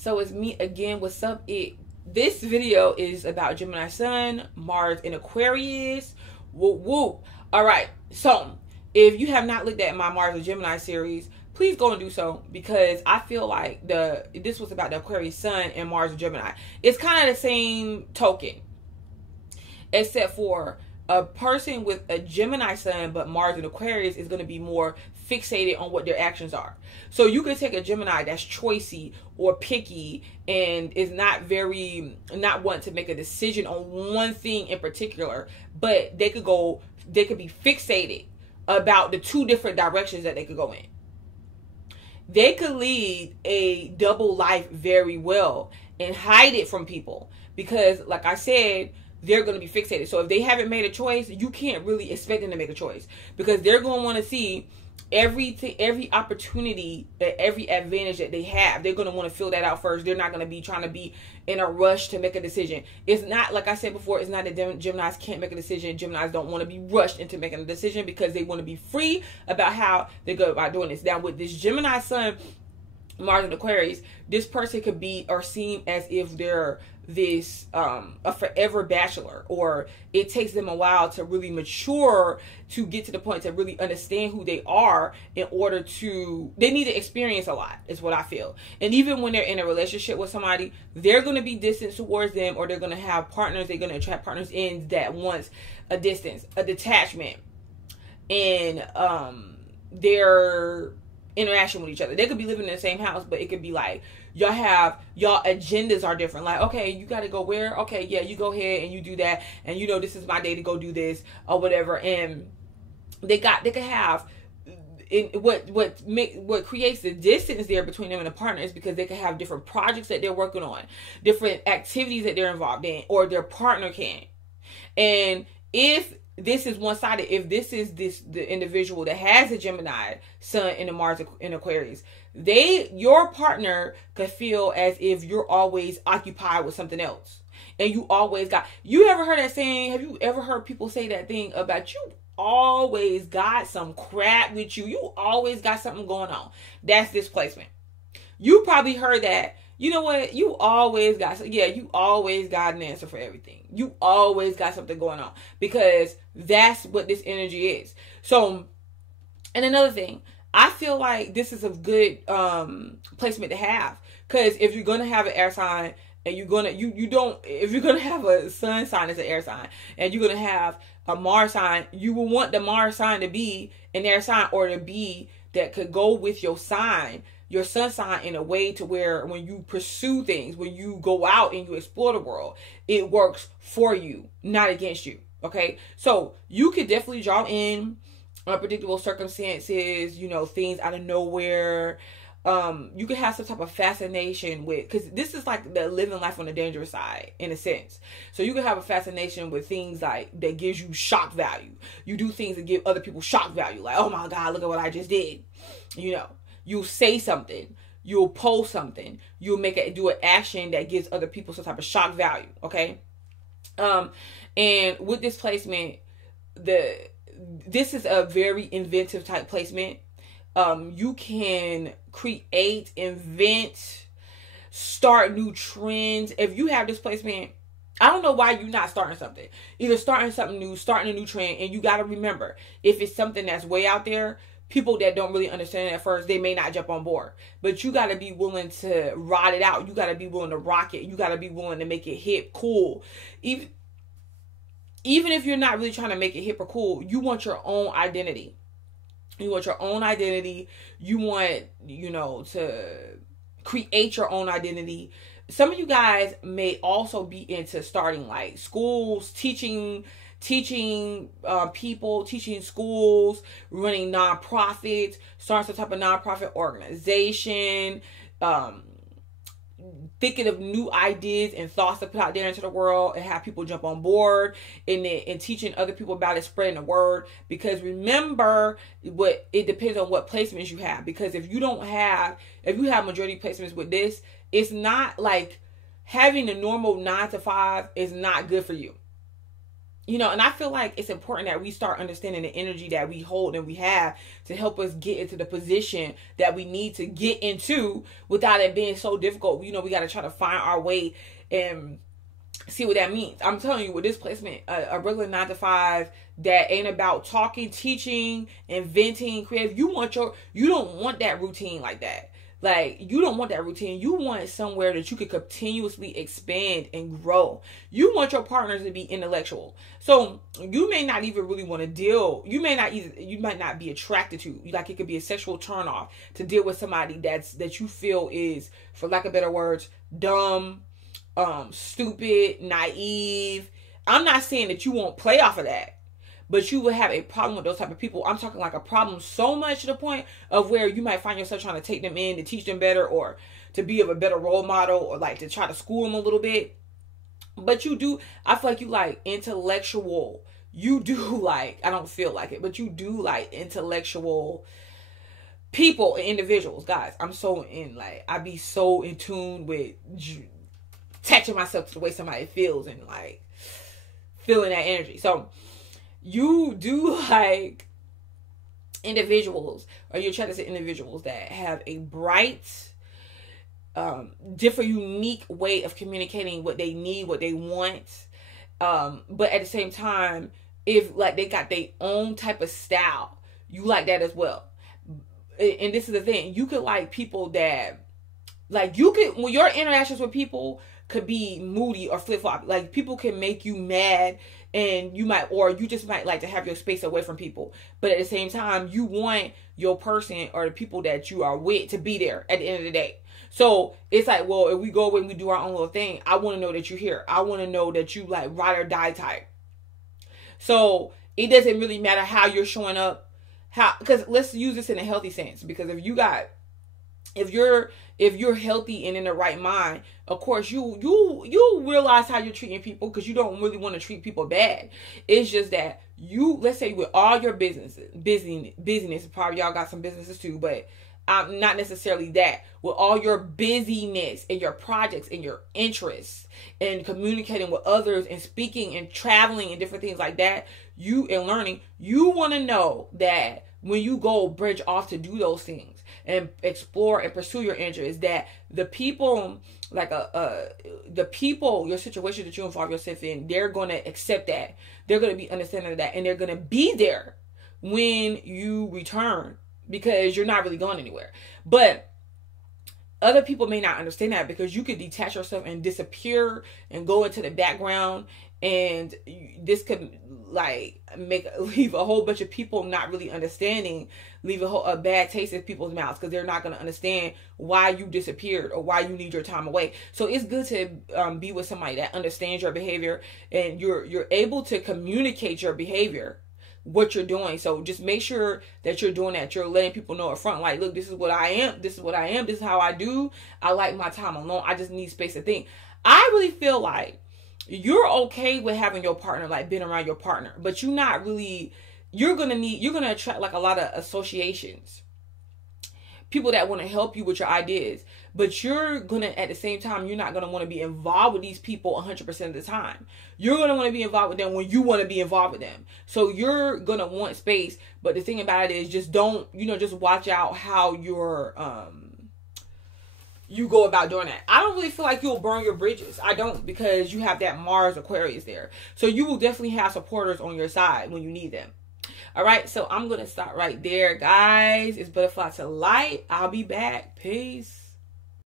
So it's me again. What's up? This video is about Gemini Sun, Mars in Aquarius. Whoop whoop. All right. So if you have not looked at my Mars and Gemini series, please go and do so, because I feel like this was about the Aquarius Sun and Mars and Gemini. It's kind of the same token, except for a person with a Gemini Sun but Mars and Aquarius is going to be more fixated on what their actions are. So you could take a Gemini that's choicy or picky and is not want to make a decision on one thing in particular, but they could be fixated about the two different directions that they could go in. They could lead a double life very well and hide it from people because, like I said, they're going to be fixated. So if they haven't made a choice, you can't really expect them to make a choice, because they're going to want to see every opportunity, every advantage that they have. They're going to want to fill that out first. They're not going to be trying to be in a rush to make a decision. It's not, like I said before, it's not that Geminis can't make a decision. Geminis don't want to be rushed into making a decision because they want to be free about how they go about doing this. Now, with this Gemini Sun, Mars and Aquarius, this person could be or seem as if they're this a forever bachelor, or it takes them a while to really mature to get to the point to really understand who they are. They need to experience a lot, is what I feel. And even when they're in a relationship with somebody, they're going to be distant towards them, or they're going to have partners, they're going to attract partners in that wants a distance, a detachment, and their interaction with each other. They could be living in the same house, but it could be like y'all agendas are different. Like, okay, you got to go where? Okay, yeah, you go ahead and you do that, and you know this is my day to go do this or whatever. And they could have what creates the distance there between them and the partner is because they could have different projects that they're working on, different activities that they're involved in, or their partner can. And if this is one-sided, if this is the individual that has a Gemini Sun in the Mars in Aquarius, your partner could feel as if you're always occupied with something else, and you ever heard that saying? Have you ever heard people say that thing about you always got some crap with you? You always got something going on. That's displacement. You probably heard that. You know what? You always got an answer for everything. You always got something going on, because that's what this energy is. So, and another thing, I feel like this is a good placement to have, because if you're going to have an air sign, and if you're going to have a sun sign as an air sign, and you're going to have a Mars sign, you will want the Mars sign to be an air sign, or to be that could go with your sign, your sun sign, in a way to where when you pursue things, when you go out and you explore the world, it works for you, not against you. Okay, so you could definitely draw in unpredictable circumstances, things out of nowhere. You could have some type of fascination with, because this is like the living life on the dangerous side in a sense. So you could have a fascination with things like that gives you shock value. You do things that give other people shock value, like, oh my God, look at what I just did. You'll say something, you'll post something, you'll do an action that gives other people some type of shock value. Okay. And with this placement, this is a very inventive type placement. You can create, invent, start new trends. If you have this placement, I don't know why you're not starting something. Either starting something new, starting a new trend. And you got to remember, if it's something that's way out there, people that don't really understand it at first, they may not jump on board. But you got to be willing to ride it out. You got to be willing to rock it. You got to be willing to make it hip, cool. Even if you're not really trying to make it hip or cool, you want your own identity. You want your own identity. You want, to create your own identity. Some of you guys may also be into starting like schools, teaching people, teaching schools, running nonprofits, starting some type of nonprofit organization, thinking of new ideas and thoughts to put out there into the world and have people jump on board, and teaching other people about it, spreading the word. Because remember, it depends on what placements you have. Because if you have majority placements with this, it's not like having a normal 9 to 5 is not good for you. you know, and I feel like it's important that we start understanding the energy that we hold and we have to help us get into the position that we need to get into without it being so difficult. You know, we got to try to find our way and see what that means. I'm telling you, with this placement, a regular 9 to 5 that ain't about talking, teaching, inventing, creative. You don't want that routine like that. Like, you don't want that routine. You want somewhere that you could continuously expand and grow. You want your partners to be intellectual. So you may not even really want to deal. You might not be attracted to. Like, it could be a sexual turnoff to deal with somebody that you feel is, for lack of better words, dumb, stupid, naive. I'm not saying that you won't play off of that, but you will have a problem with those type of people. I'm talking like a problem so much to the point of where you might find yourself trying to take them in to teach them better, or to be of a better role model, or like to try to school them a little bit. But I feel like you like intellectual. You do like, I don't feel like it, but you do like intellectual people and individuals. Guys, I be so in tune with attaching myself to the way somebody feels and like feeling that energy. So you do like individuals, or you're trying to say individuals that have a bright, different, unique way of communicating what they need, what they want. But at the same time, if like they got their own type of style, you like that as well. And this is the thing, you could like people that, like, when your interactions with people could be moody or flip-flop. Like, people can make you mad, and you just might like to have your space away from people. But at the same time, you want your person or the people that you are with to be there at the end of the day. So it's like, well, if we go away and we do our own little thing, I want to know that you're here. I want to know that you like ride or die type. So it doesn't really matter how you're showing up. Because let's use this in a healthy sense. Because if you're healthy and in the right mind, of course you realize how you're treating people, because you don't really want to treat people bad. It's just that let's say with all your busyness, probably y'all got some businesses too, but not necessarily that. With all your busyness and your projects and your interests and communicating with others and speaking and traveling and different things like that, and learning, you want to know that when you go branch off to do those things and explore and pursue your interests, that the people, like your situation that you involve yourself in, they're going to accept that. They're going to be understanding of that, and they're going to be there when you return, because you're not really going anywhere. But other people may not understand that, because you could detach yourself and disappear and go into the background, and this could like leave a whole bunch of people not really understanding, leave a bad taste in people's mouths, because they're not going to understand why you disappeared or why you need your time away. So it's good to be with somebody that understands your behavior, and you're able to communicate your behavior, what you're doing. So just make sure that you're doing that. You're letting people know up front, like, look, this is what I am. This is what I am. This is how I do. I like my time alone. I just need space to think. I really feel like you're okay with having your partner, like being around your partner, but you're not really, you're going to attract like a lot of associations, people that want to help you with your ideas, but you're going to, at the same time, you're not going to want to be involved with these people 100% of the time. You're going to want to be involved with them when you want to be involved with them. So you're going to want space, but the thing about it is just just watch out how you go about doing that. I don't really feel like you'll burn your bridges. I don't, because you have that Mars Aquarius there. So you will definitely have supporters on your side when you need them. All right, so I'm going to stop right there, guys. It's Butterfly to Light. I'll be back. Peace.